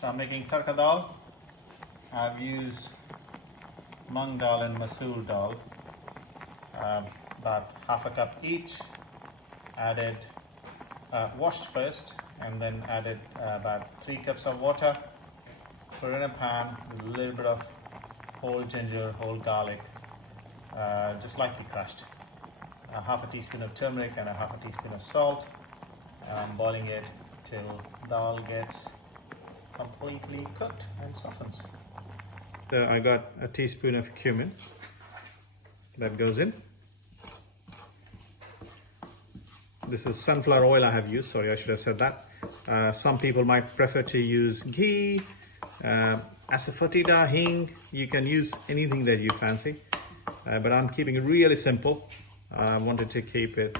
So I'm making Tadka Daal. I've used mung dal and masoor dal, about half a cup each. Added, washed first, and then added about 3 cups of water. Put it in a pan with a little bit of whole ginger, whole garlic, just lightly crushed. Half a teaspoon of turmeric and a half a teaspoon of salt. I'm boiling it till dal gets completely cooked and softens. So I got a teaspoon of cumin that goes in. This is sunflower oil I have used, sorry I should have said that. Some people might prefer to use ghee, asafoetida, hing. You can use anything that you fancy, but I'm keeping it really simple. I wanted to keep it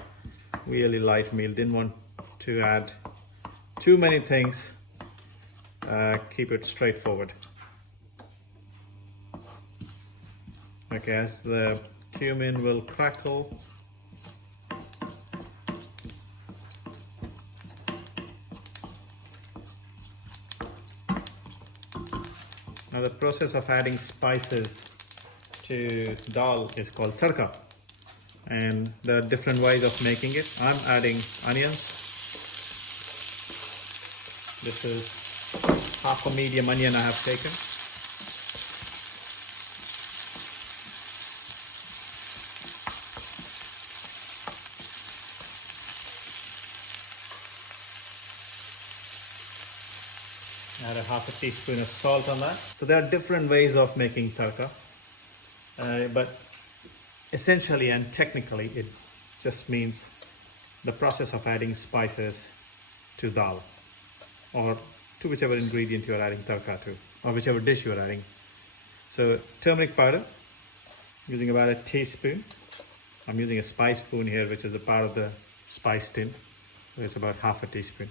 really light meal, didn't want to add too many things, keep it straightforward. Okay, as the cumin will crackle, now the process of adding spices to dal is called tadka, and there are different ways of making it. I'm adding onions. This is half a medium onion I have taken. Add a half a teaspoon of salt on that. So there are different ways of making tadka, but essentially and technically it just means the process of adding spices to dal, or to whichever ingredient you are adding tadka to, or whichever dish you are adding. So turmeric powder, using about a teaspoon. I'm using a spice spoon here, which is a part of the spice tin, so it's about half a teaspoon.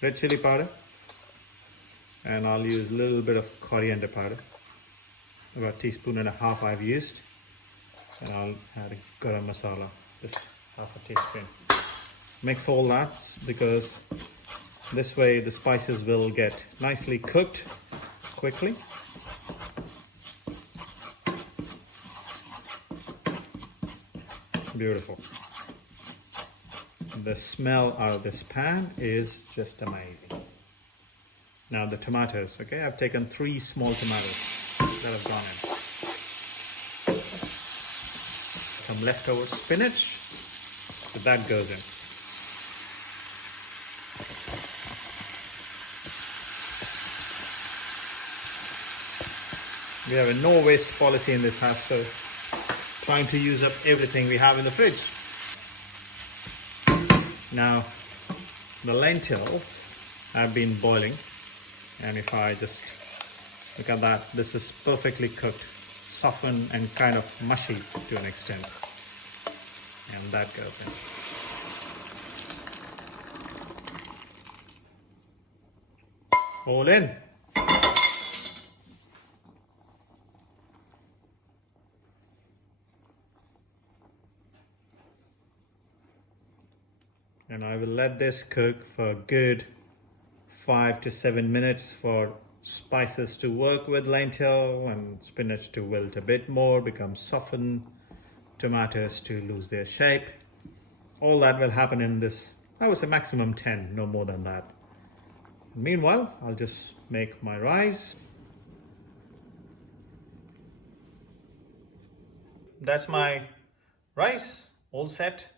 Red chilli powder, and I'll use a little bit of coriander powder, about a teaspoon and a half I've used, and I'll add a garam masala, just half a teaspoon. Mix all that, because this way the spices will get nicely cooked quickly. Beautiful. The smell out of this pan is just amazing. Now the tomatoes, okay, I've taken 3 small tomatoes that have gone in. Some leftover spinach, so that goes in. We have a no waste policy in this house, so trying to use up everything we have in the fridge. Now the lentils have been boiling, and if I just look at that, this is perfectly cooked, softened and kind of mushy to an extent, and that goes in. All in. And I will let this cook for a good 5 to 7 minutes for spices to work with lentil and spinach to wilt a bit more, become softened, tomatoes to lose their shape. All that will happen in this, I would say maximum 10, no more than that. Meanwhile, I'll just make my rice. That's my rice all set,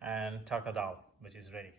and tadka dal, which is ready.